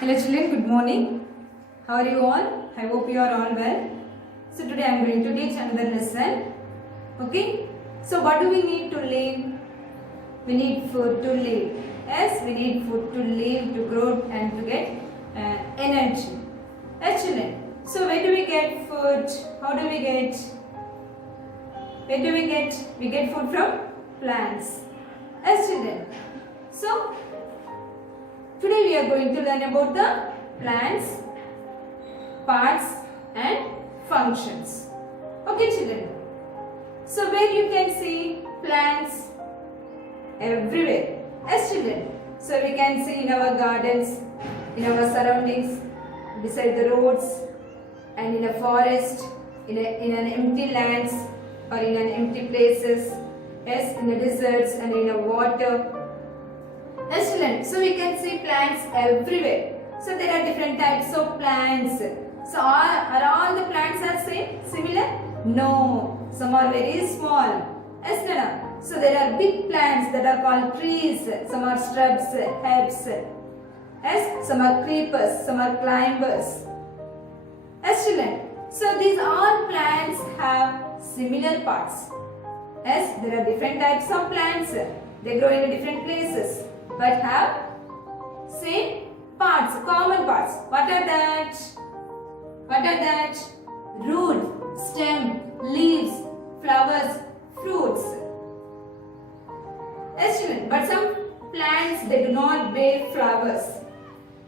Hello children, good morning. How are you all? I hope you are all well. So today I am going to teach another lesson. Okay. So what do we need to live? We need food to live. Yes, we need food to live, to grow and to get energy. Yes children. So where do we get food? How do we get? Where do we get? We get food from plants. Yes children. So today we are going to learn about the plants, parts and functions. Okay children. So where you can see plants everywhere. Yes children. So we can see in our gardens, in our surroundings, beside the roads and in a forest, in an empty lands or in an empty places. Yes, in the deserts and in the water. Excellent. So we can see plants everywhere. So there are different types of plants. So are all the plants are same, similar? No. Some are very small. Yes, Nana. So there are big plants that are called trees. Some are shrubs, herbs. Yes. Some are creepers. Some are climbers. Excellent. So these all plants have similar parts. Yes, there are different types of plants. They grow in different places, but have same parts, common parts. What are that? What are that? Root, stem, leaves, flowers, fruits. Excellent. But some plants, they do not bear flowers.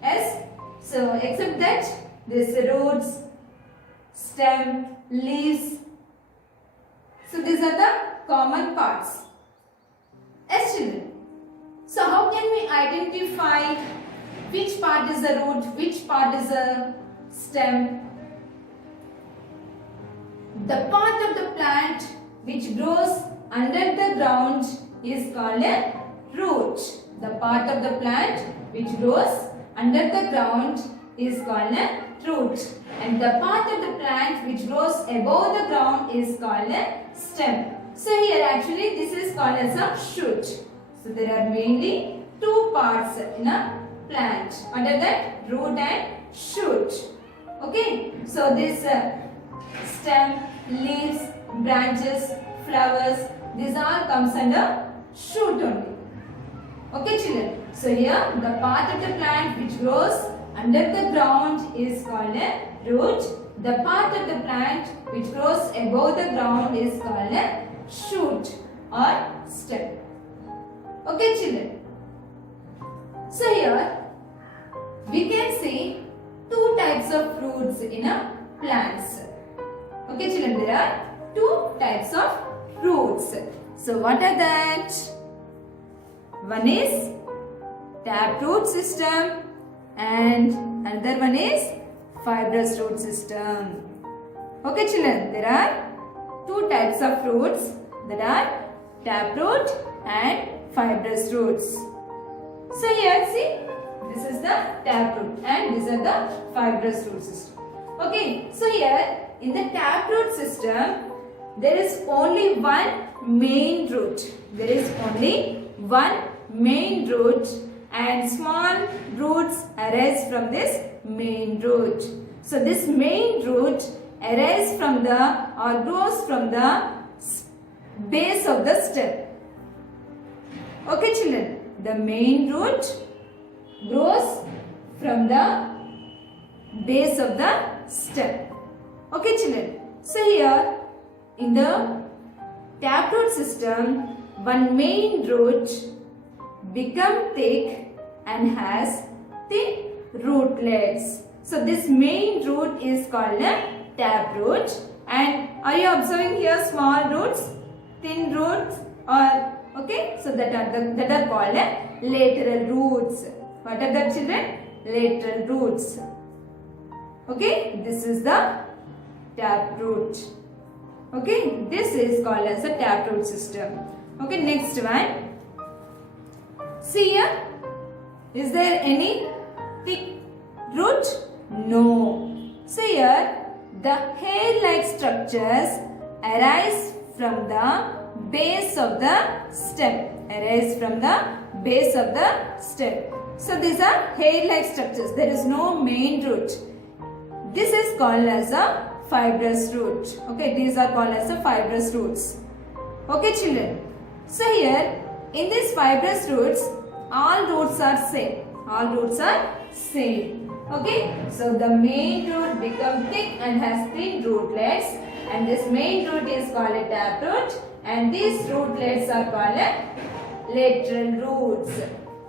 Yes. So except that, this roots, stem, leaves. So these are the common parts. Yes, children. So how can we identify which part is the root, which part is the stem? The part of the plant which grows under the ground is called a root. The part of the plant which grows under the ground is called a root. And the part of the plant which grows above the ground is called a stem. So here actually this is called as a shoot. So there are mainly two parts in a plant. What are that? Root and shoot. Okay. So this stem, leaves, branches, flowers, these all comes under shoot only. Okay children. So here the part of the plant which grows under the ground is called a root. The part of the plant which grows above the ground is called a shoot or stem. Okay children. So here we can see two types of fruits in a plants. Okay children, there are two types of fruits. So what are that? One is taproot system and another one is fibrous root system. Okay children, there are two types of fruits that are taproot and fibrous roots. So here see, this is the taproot and these are the fibrous root system. Okay, so here in the taproot system, there is only one main root. There is only one main root and small roots arise from this main root. So this main root arises from the or grows from the base of the stem. Okay children, the main root grows from the base of the stem. Okay children, so here in the taproot system, one main root become thick and has thin rootlets. So this main root is called a taproot. And are you observing here small roots, thin roots, or okay? So that are called a lateral roots. What are that children? Lateral roots. Okay, this is the taproot. Okay, this is called as a taproot system. Okay, next one. See here, is there any thick root? No. So here, the hair-like structures arise from the base of the stem. Arise from the base of the stem. So these are hair-like structures. There is no main root. This is called as a fibrous root. Okay, these are called as the fibrous roots. Okay, children. So here in these fibrous roots, all roots are same. All roots are same. Okay, so the main root becomes thick and has thin rootlets, and this main root is called a taproot, and these rootlets are called lateral roots.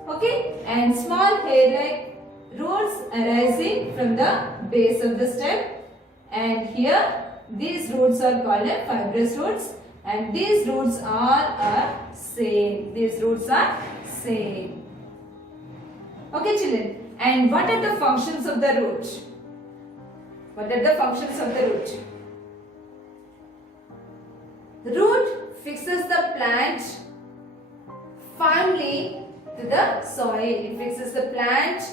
Okay, and small hair-like roots arising from the base of the stem, and here these roots are called fibrous roots, and these roots all are same. These roots are same. Okay, children. And what are the functions of the root? What are the functions of the root? The root fixes the plant firmly to the soil. It fixes the plant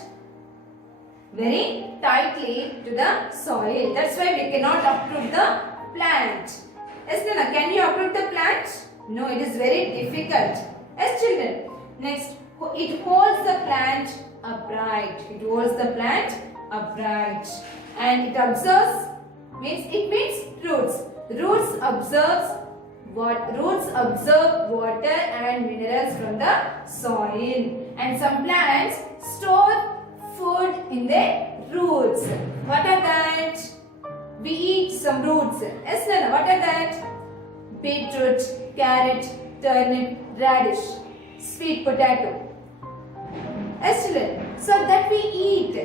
very tightly to the soil. That's why we cannot uproot the plant. Yes, Nana, can you uproot the plant? No, it is very difficult. Yes, children. Next, it holds the plant upright. It holds the plant upright. And it absorbs, means roots. Roots absorb water and minerals from the soil. And some plants store food in their roots. What are that? We eat some roots. Yes, Nana, what are that? Beetroot, carrot, turnip, radish, sweet potato. Yes, children. So that we eat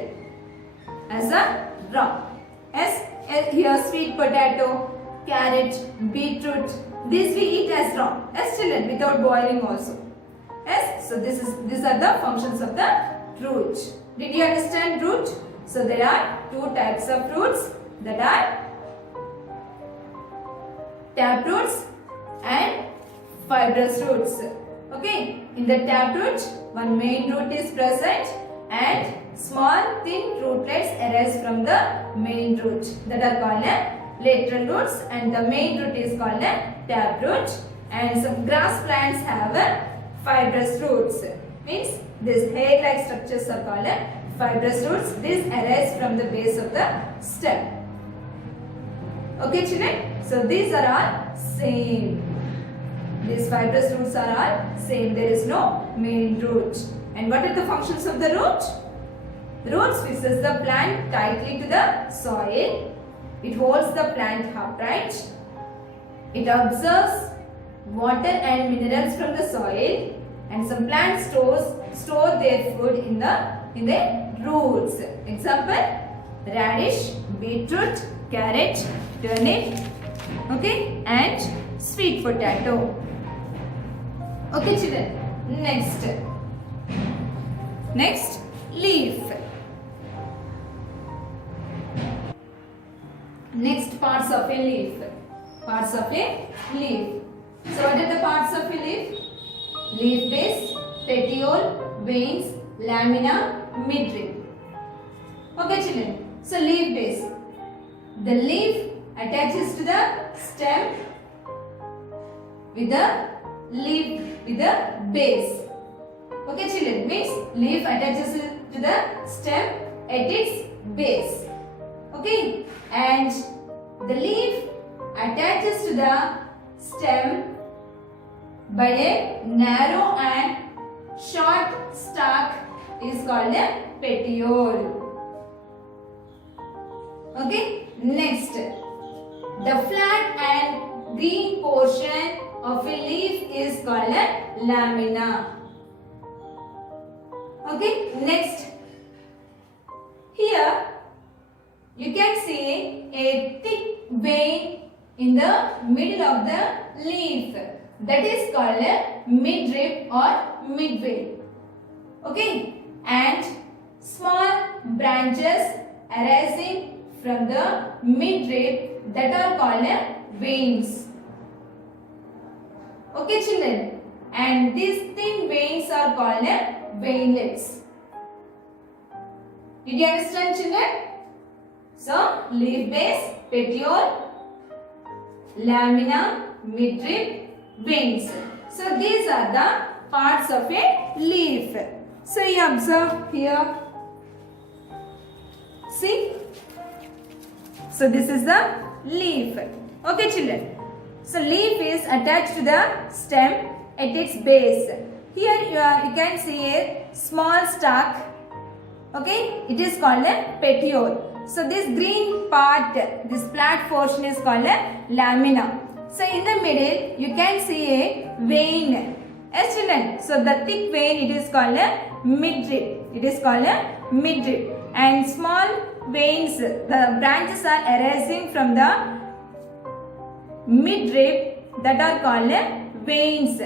as a raw. Yes, here sweet potato, carrot, beetroot. These we eat as raw. Yes, children, without boiling also. Yes, so these are the functions of the root. Did you understand root? So there are two types of roots, that are taproots and fibrous roots. Okay, in the taproot, one main root is present and small thin rootlets arise from the main root, that are called lateral roots, and the main root is called taproot. And some grass plants have fibrous roots. Means these hair-like structures are called fibrous roots. These arise from the base of the stem. Okay, children. So these are all same. These fibrous roots are all same. There is no main root. And what are the functions of the root? The root fixes the plant tightly to the soil. It holds the plant upright. It absorbs water and minerals from the soil. And some plants store their food in the roots. Example: radish, beetroot, carrot, turnip, okay, and sweet potato. Okay, children. Next, leaf. Next, parts of a leaf. Parts of a leaf. So what are the parts of a leaf? Leaf base, petiole, veins, lamina, midrib. Okay, children. So leaf base. The leaf attaches to the stem with the base. Okay, children. Means leaf attaches to the stem at its base. Okay, and the leaf attaches to the stem by a narrow and short stalk is called a petiole. Okay, next, the flat and green portion of a leaf is called a lamina. Okay, next, here you can see a thick vein in the middle of the leaf. That is called a midrib or midvein. Okay, and small branches arising from the midrib that are called veins. Okay, children, and these thin veins are called veinlets. Did you understand, children? So, leaf base, petiole, lamina, midrib, veins. So these are the parts of a leaf. So you observe here. See? So this is the leaf. Okay children. So leaf is attached to the stem at its base. Here you can see a small stalk. Okay, it is called a petiole. So this green part, this flat portion is called a lamina. So in the middle you can see a vein. Yes children. So the thick vein, it is called a midrib. It is called a midrib. And small veins, the branches are arising from the midrib, that are called veins.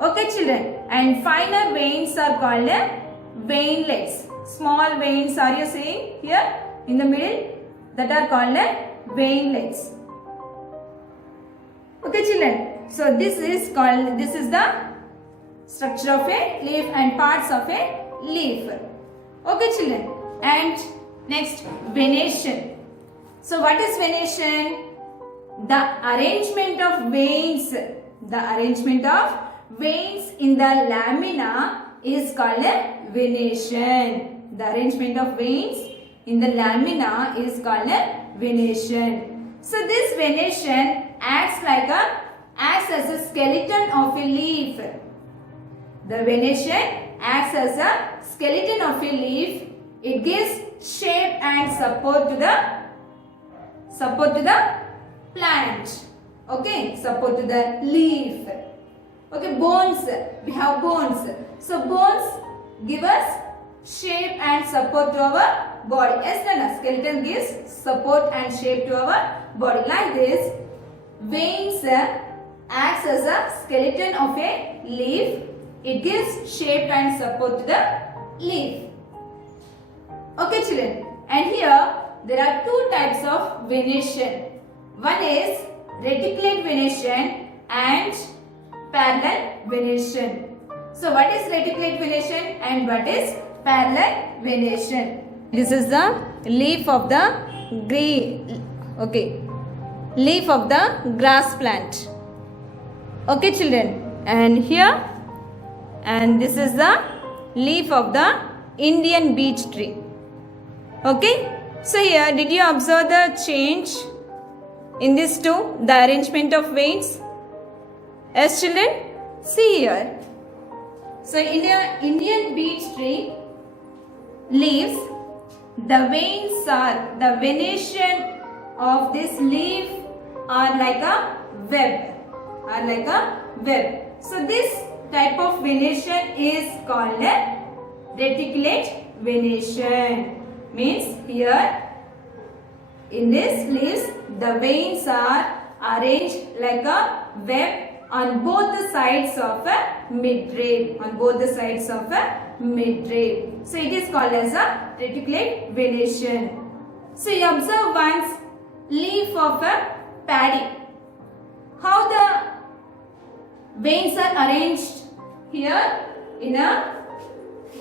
Okay children. And finer veins are called veinlets. Small veins are you seeing here in the middle, that are called veinlets. Okay children. So this is the structure of a leaf and parts of a leaf. Okay children. And next, venation. So what is venation? The arrangement of veins. The arrangement of veins in the lamina is called a venation. The arrangement of veins in the lamina is called a venation. So this venation acts as a skeleton of a leaf. The venation acts as a skeleton of a leaf. It gives shape and support to the plant. Okay, support to the leaf. Okay, bones. We have bones. So bones give us shape and support to our body. Yes, no, skeleton gives support and shape to our body. Like this, veins acts as a skeleton of a leaf. It gives shape and support to the leaf. Okay children, and here there are two types of venation. One is reticulate venation and parallel venation. So what is reticulate venation and what is parallel venation? This is the leaf of the leaf of the grass plant. Okay children, and here, and this is the leaf of the Indian beech tree. Okay, so here did you observe the change in this two, the arrangement of veins? Yes children, see here. So in the Indian beech tree leaves, the veins are, the venation of this leaf are like a web. So this type of venation is called a reticulate venation. Means here in this leaves, the veins are arranged like a web on both the sides of a midrib. So it is called as a reticulate venation. So you observe once leaf of a paddy. How the veins are arranged here in a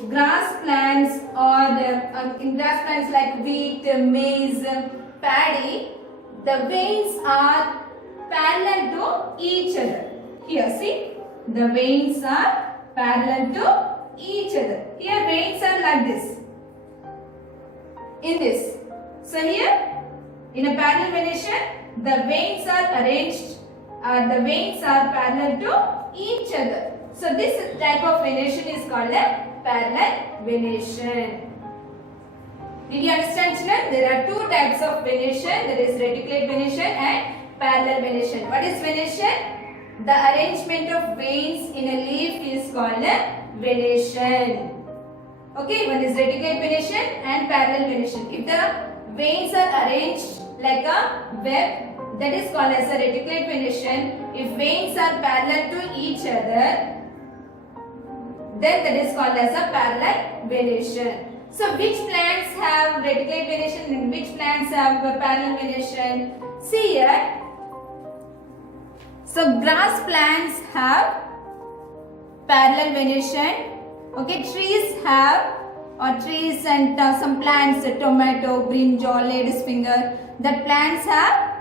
grass plants, or in grass plants like wheat, maize, paddy, the veins are parallel to each other. Here see, the veins are parallel to each other. Here veins are like this. In this. So here in a parallel venation, the veins are arranged, the veins are parallel to each other. So this type of venation is called a parallel venation. Did you understand children? There are two types of venation. There is reticulate venation and parallel venation. What is venation? The arrangement of veins in a leaf is called a venation. Okay, one is reticulate venation and parallel venation. If the veins are arranged like a web, that is called as a reticulate venation. If veins are parallel to each other, then that is called as a parallel venation. So which plants have reticulate venation and which plants have parallel venation? See here. So grass plants have parallel venation. Okay, trees have, or trees and some plants, tomato, brinjal, lady's finger, that plants have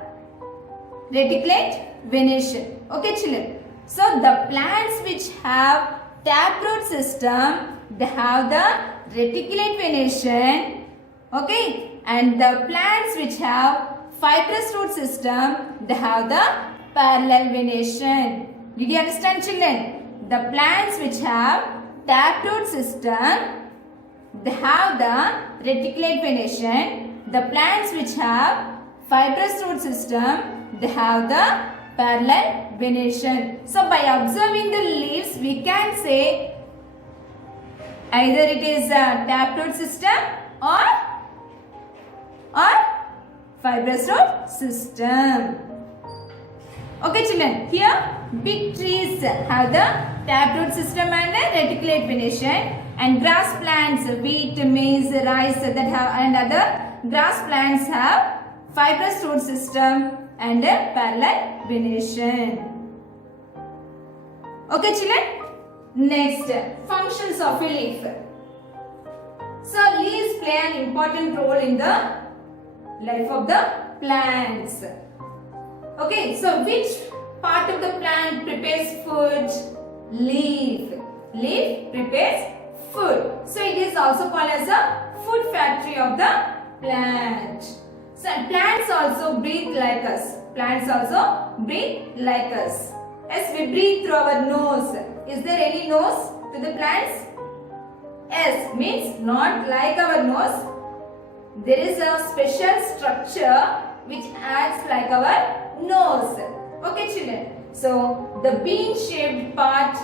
reticulate venation. Okay children. So the plants which have taproot system, they have the reticulate venation. Okay, and the plants which have fibrous root system, they have the parallel venation. Did you understand, children? The plants which have taproot system, they have the reticulate venation. The plants which have fibrous root system, they have the parallel venation. So by observing the leaves, we can say either it is a taproot system or fibrous root system. Okay, children, here big trees have the taproot system and reticulate venation, and grass plants, wheat, maize, rice that have, and other grass plants have fibrous root system and parallel venation. Okay, children. Next, functions of a leaf. So leaves play an important role in the life of the plants. Okay, so which part of the plant prepares food? Leaf. Leaf prepares food. So it is also called as a food factory of the plant. So plants also breathe like us. Plants also breathe like us. Yes, we breathe through our nose. Is there any nose to the plants? Yes, means not like our nose. There is a special structure which acts like our nose. Okay, children. So the bean-shaped part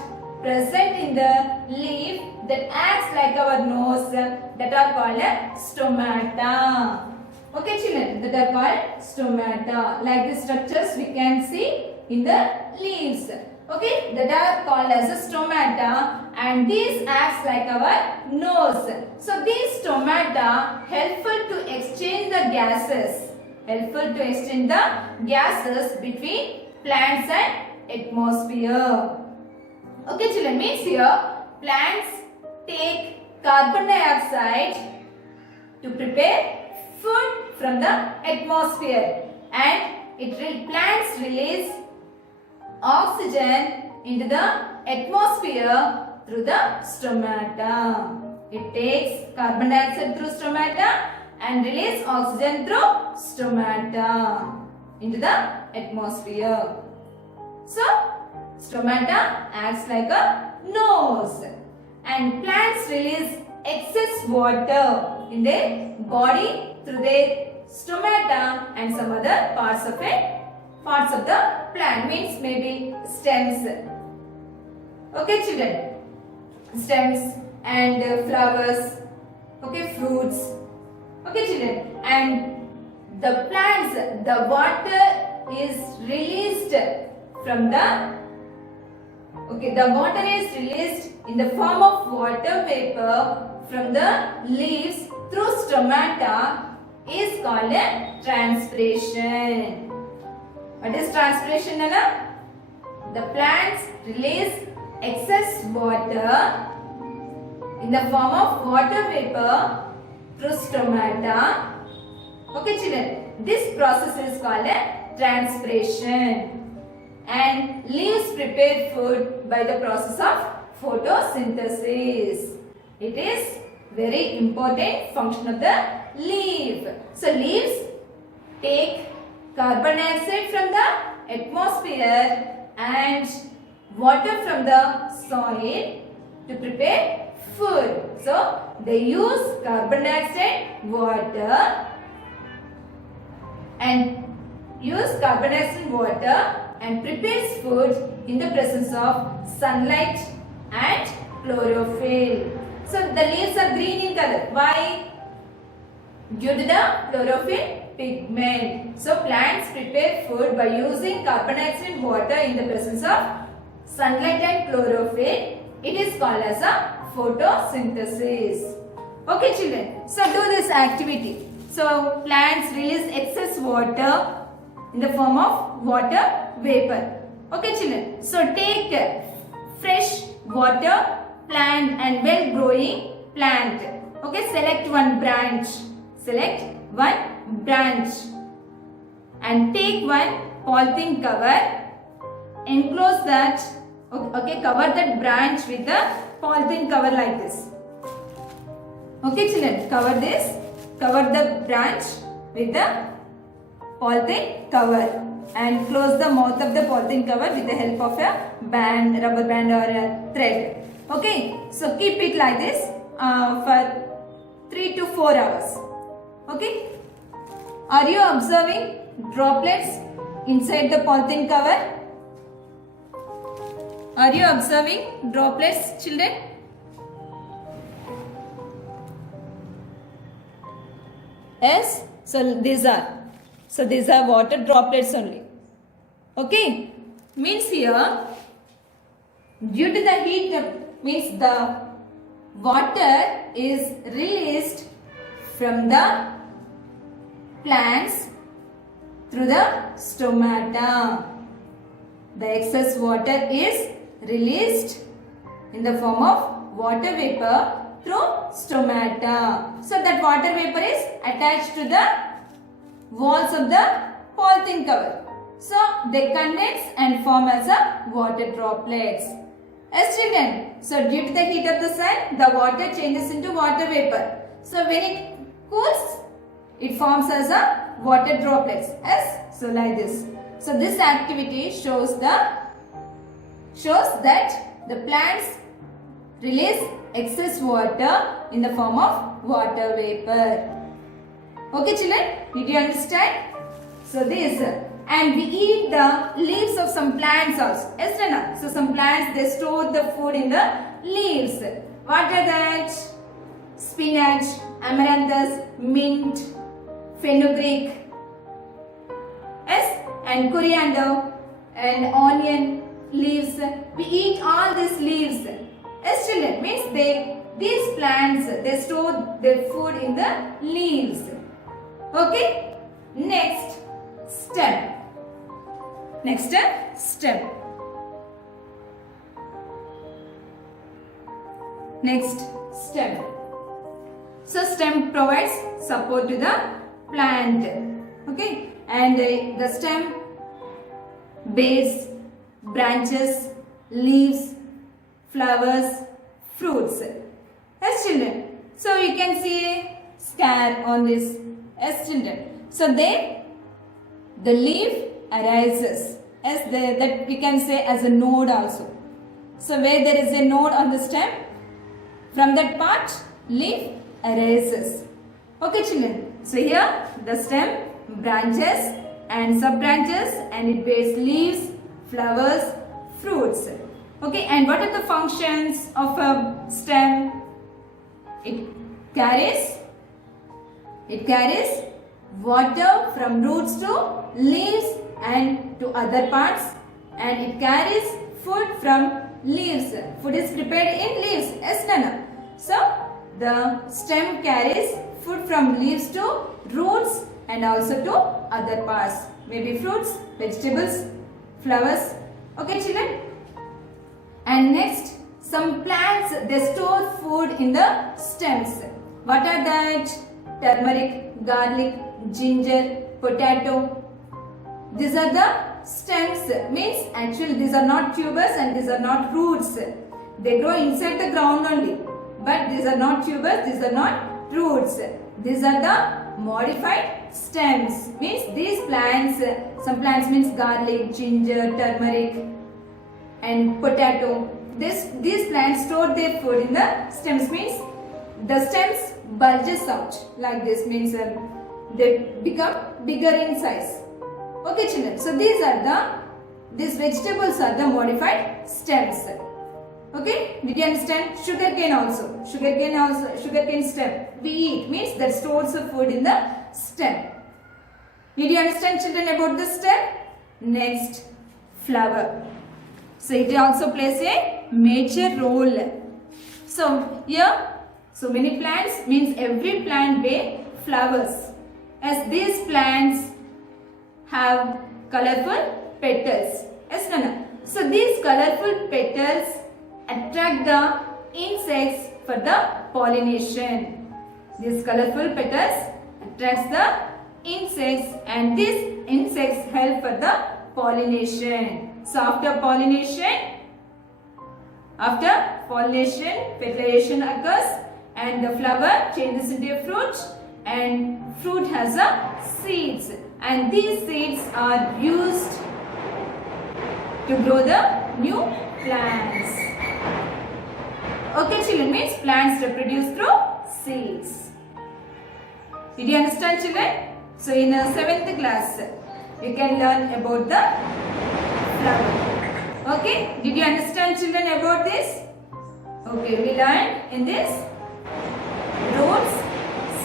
present in the leaf that acts like our nose, that are called stomata. Okay, children, that are called stomata. Like the structures we can see in the leaves. Okay, that are called as a stomata, and these acts like our nose. So these stomata helpful to exchange the gases. Helpful to exchange the gases between plants and atmosphere. Okay, children, means here plants take carbon dioxide to prepare food from the atmosphere, and plants release oxygen into the atmosphere through the stomata. It takes carbon dioxide through stomata and release oxygen through stomata into the atmosphere. So stomata acts like a nose, and plants release excess water in their body through their stomata and some other parts of the plant, means maybe stems. Okay, children, stems and flowers. Okay, fruits. Okay, children, and the plants, the water is released from the water is released in the form of water vapor from the leaves through stomata is called a transpiration. What is transpiration, Nana? The plants release excess water in the form of water vapor through stomata. Okay, children, this process is called a transpiration. And leaves prepare food by the process of photosynthesis. It is very important function of the leaf. So leaves take carbon dioxide from the atmosphere and water from the soil to prepare food. So they use carbon dioxide, water, and prepares food in the presence of sunlight and chlorophyll. So the leaves are green in color. Why? Due to the chlorophyll pigment. So plants prepare food by using carbon dioxide and water in the presence of sunlight and chlorophyll. It is called as a photosynthesis. Okay, children. So do this activity. So plants release excess water in the form of water vapor. Okay, children. So take fresh water plant and well growing plant. Okay, select one branch. Select one branch and take one polythene cover. Enclose that Okay, cover that branch with a polythene cover like this. Okay children, cover the branch with the polythene cover and close the mouth of the polythene cover with the help of a band, rubber band or a thread. Okay, so keep it like this for 3 to 4 hours. Okay, are you observing droplets inside the polythene cover? Are you observing droplets, children? Yes, so these are water droplets only. Okay, means here due to the heat, means the water is released from the plants through the stomata. The excess water is released in the form of water vapor through stomata. So that water vapor is attached to the walls of the polythene cover. So they condense and form as a water droplets. Yes children, so due to the heat of the sun, the water changes into water vapor. So when it cools, it forms as a water droplets. Yes, so like this. So this activity shows that the plants release excess water in the form of water vapor. Okay children, did you understand? So this, and we eat the leaves of some plants also. Yes, Rana? So some plants, they store the food in the leaves. What are that? Spinach, amaranthus, mint, fenugreek, yes, and coriander and onion leaves. We eat all these leaves. Yes children, means these plants, they store their food in the leaves. Okay, next stem. Next stem. Next stem. So stem provides support to the plant. Okay, and the stem bears branches, leaves, flowers, fruits. Yes children. So you can see a scar on this. Yes children. So the leaf arises. Yes, that we can say as a node also. So where there is a node on the stem, from that part leaf arises. Okay children. So here the stem branches and sub-branches and it bears leaves, flowers, fruits. Okay, and what are the functions of a stem? It carries water from roots to leaves and to other parts, and it carries food from leaves. Food is prepared in leaves. Yes, Nana? So the stem carries food from leaves to roots and also to other parts. Maybe fruits, vegetables, flowers. Okay children? And next, some plants, they store food in the stems. What are that? Turmeric, garlic, ginger, potato. These are the stems. Means actually these are not tubers and these are not roots. They grow inside the ground only. But these are not tubers, these are not roots. These are the modified stems. Means these plants, some plants means garlic, ginger, turmeric and potato. These plants store their food in the stems. Means the stems bulges out like this. Means they become bigger in size. Okay children. So these vegetables are the modified stems. Okay, did you understand? Sugarcane also. Sugarcane stem. We eat means that stores the food in the stem. Did you understand children about the stem? Next, flower. So it also plays a major role. So here, so many plants means every plant bear flowers. As these plants have colorful petals. Yes, Nana? So these colorful petals attract the insects for the pollination. These colorful petals attracts the insects and these insects help for the pollination. So after pollination, After pollination, fertilization occurs and the flower changes into a fruit and fruit has a seeds and these seeds are used to grow the new plants. Okay children, means plants reproduce through seeds. Did you understand children? So in the 7th class, you can learn about the flower. Okay, did you understand children about this? Okay, we learned in this roots,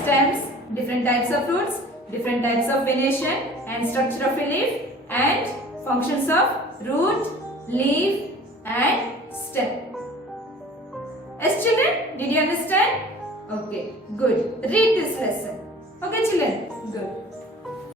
stems, different types of roots, different types of venation and structure of a leaf and functions of root, leaf and stem. Yes children, did you understand? Okay, good. Read this lesson. Okay children, good.